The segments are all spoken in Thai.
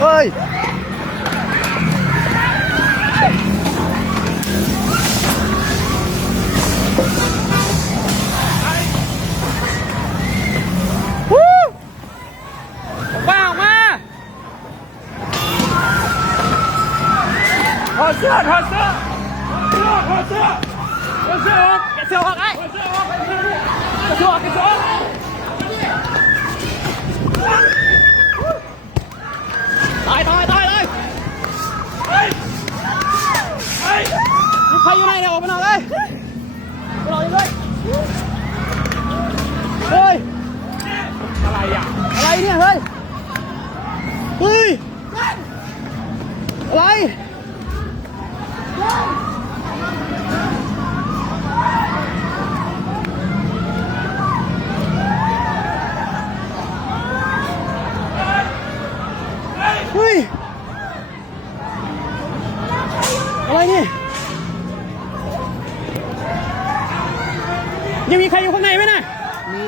เฮ้ยว้าวมาถอดเสื้อถอดเสื้อถอดเสื้อถอดเสื้อออกแกะเสื้อออกไอ้แกะเสื้อออกแกะเสื้อออกแกะเสื้อออกตายเลยมีใครอยู่ไหนเนี่ยออกมาหน่อยเลยออกมาเลยเฮ้ยอะไรอ่ะอะไรเนี่ยเฮ้ยอะไรเฮ้ยอะไรนี่ยังมีใครอยู่ข้างในไหมน่ะมี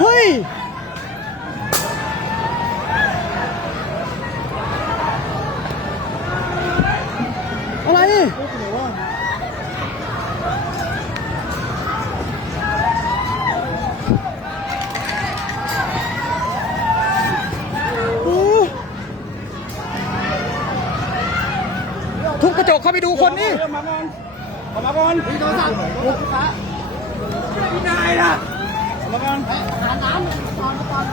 เฮ้ยอะไรนี่ทุบกระจกเข้าไปดูคนนี่มาก่อนออกมาก่อนมีโทรศัพท์ลูกค้าไม่ได้นะออกมาก่อน